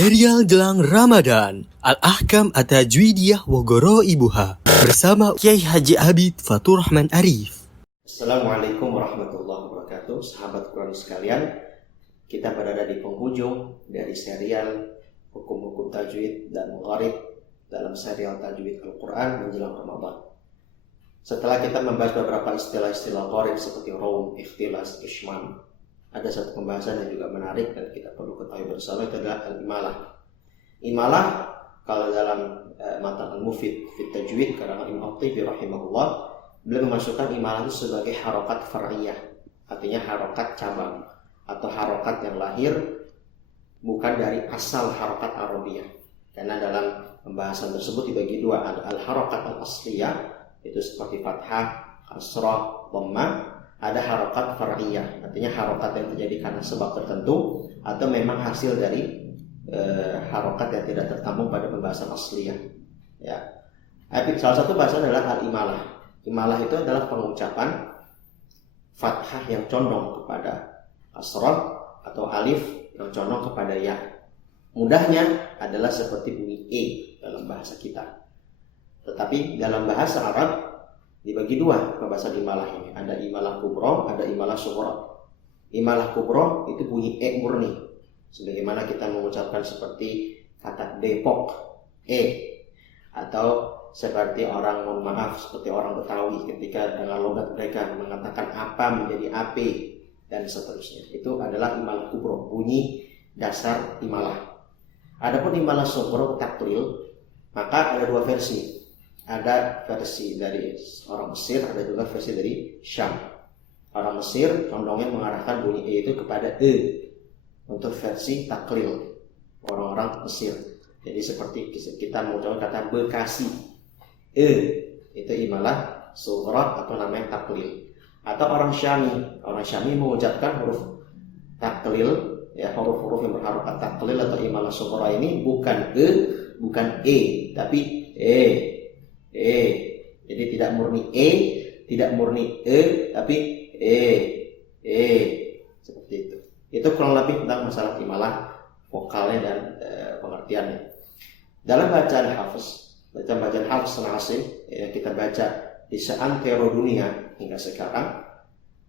Serial jelang Ramadan, Al-Ahkam At-Tajwidiyah wa Ghoraibuha bersama Kiai Haji Abid Fatur Rahman Arif. Assalamualaikum warahmatullahi wabarakatuh. Sahabat Quran sekalian, kita berada di penghujung dari serial hukum-hukum tajwid dan mugharib dalam serial tajwid Al-Quran menjelang Ramadan. Setelah kita membahas beberapa istilah-istilah gharib seperti raum, ikhtilas, ishman, ada satu pembahasan yang juga menarik dan kita perlu ketahui bersama, itu adalah al-imalah. Imalah kalau dalam matan al-mufid fit tajwid karangan Imam At-Tibi rahimahullah, beliau memasukkan imalah itu sebagai harokat far'iyah, artinya harokat cabang atau harokat yang lahir bukan dari asal harokat Arabiyah. Karena dalam pembahasan tersebut dibagi dua, ada al-harokat al-asliyah, itu seperti fathah, kasrah, dhammah. Ada harokat far'iyah, artinya harokat yang terjadi karena sebab tertentu atau memang hasil dari harokat yang tidak tertampung pada pembahasan asliyah. Ya. Salah satu bahasa adalah al-imalah. Imalah itu adalah pengucapan fathah yang condong kepada kasrah atau alif yang condong kepada ya. Mudahnya adalah seperti bunyi e dalam bahasa kita. Tetapi dalam bahasa Arab dibagi dua pembahasan imalah ini. Ada imalah kubro, ada imalah sughra. Imalah kubro itu bunyi e murni, sebagaimana kita mengucapkan seperti kata Depok e, atau seperti orang, mohon maaf, seperti orang Betawi ketika dengan logat mereka mengatakan apa menjadi ape dan seterusnya. Itu adalah imalah kubro, bunyi dasar imalah. Adapun imalah sughra taklil, maka ada dua versi. Ada versi dari orang Mesir, ada juga versi dari Syam. Orang Mesir condongnya mengarahkan bunyi e itu kepada e untuk versi taklil orang-orang Mesir. Jadi seperti kita mengucapkan kata Bekasi, e itu imalah sughra atau namanya taklil. Atau orang Syami mengucapkan huruf taklil, ya, huruf-huruf yang berharokat taklil atau imalah sughra ini bukan e, bukan e, tapi e. Jadi tidak murni e, tidak murni e, tapi e, seperti itu. Itu kurang lebih tentang masalah imalah vokalnya dan pengertiannya. Dalam bacaan Hafiz, bacaan Hafiz Asim yang kita baca di seantero dunia hingga sekarang,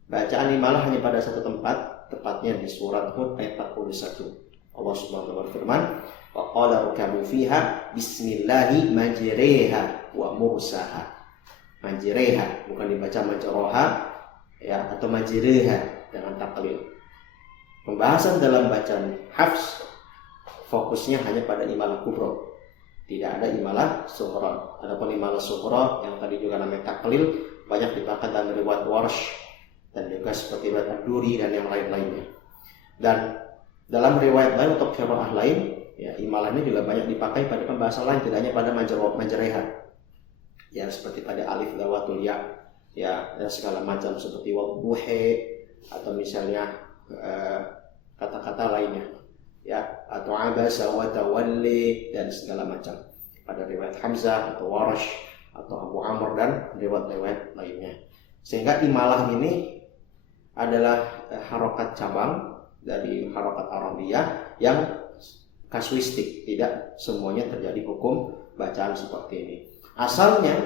bacaan imalah hanya pada satu tempat, tepatnya di surat Hud ayat 41. Allah Subhanahu wa taala berfirman, wa qala rukabu fiha bismillahi majriha wa mursaha. Majriha bukan dibaca majroha, ya, atau majriha dengan taklil. Pembahasan dalam bacaan Hafs fokusnya hanya pada imalah kubro, tidak ada imalah sughra. Adapun imalah sughra yang tadi juga namanya taklil banyak dipakai dalam riwayat Warsh dan juga seperti riwayat Ad-Duri dan yang lain-lainnya. Dan dalam riwayat lain untuk qiraah lain, ya, imalah ini juga banyak dipakai pada pembahasan lain, tidak hanya pada majreha, ya, seperti pada alif dawatul ya, ya, dan segala macam seperti wadduhe atau misalnya kata-kata lainnya, ya, atau abasa wa tawalli dan segala macam pada riwayat Hamzah atau Warsh atau Abu Amr dan riwayat-riwayat lainnya. Sehingga imalah ini adalah harokat cabang dari harokat Arabiyah yang kasuistik, tidak semuanya terjadi hukum bacaan seperti ini. Asalnya,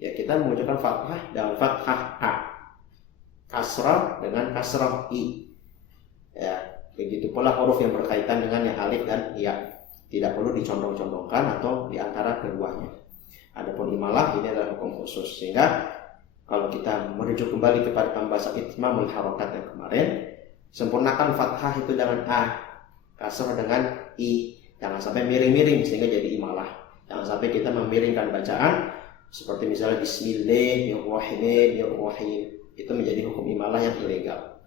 ya, kita mengucapkan fathah dengan fathah a, kasrah dengan kasrah i, ya, begitu pula huruf yang berkaitan dengan yang alif dan ya, tidak perlu dicondong-condongkan atau diantara keduanya. Adapun imalah ini adalah hukum khusus, sehingga kalau kita merujuk kembali kepada pembahasan itmamul harokat yang kemarin, sempurnakan fathah itu dengan a, kasrah dengan i, jangan sampai miring-miring sehingga jadi imalah. Jangan sampai kita memiringkan bacaan seperti misalnya Bismillahirrahmanirrahim, itu menjadi hukum imalah yang ilegal.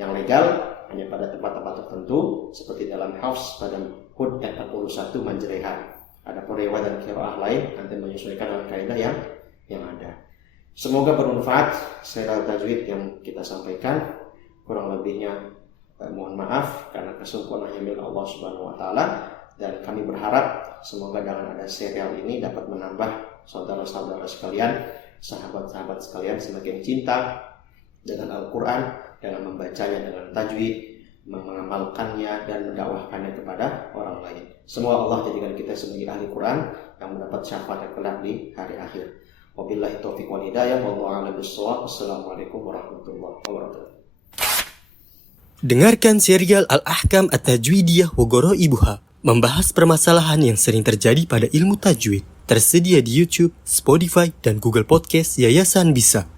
Yang legal hanya pada tempat-tempat tertentu seperti dalam Hafs pada Hud ayat 41 majreha. Adapun riwayat dan qiraah lain nanti menyesuaikan dengan kaidah yang ada. Semoga bermanfaat serial tajwid yang kita sampaikan. Kurang lebihnya mohon maaf karena kesempurnaannya milik Allah Subhanahu wa taala, dan kami berharap semoga dengan ada serial ini dapat menambah saudara-saudara sekalian, sahabat-sahabat sekalian semakin cinta dengan Al-Qur'an, dengan membacanya dengan tajwid, mengamalkannya dan mendakwahkannya kepada orang lain. Semoga Allah jadikan kita sebagai ahli Quran yang mendapat syafaat yang kelak di hari akhir. Wabillahi taufiq wal hidayah, wallahu a'lam bishawab. Assalamualaikum warahmatullahi wabarakatuh. Dengarkan serial Al-Ahkam At-Tajwidiyah wa Ghara'ibuha, membahas permasalahan yang sering terjadi pada ilmu tajwid. Tersedia di YouTube, Spotify, dan Google Podcast Yayasan Bisa.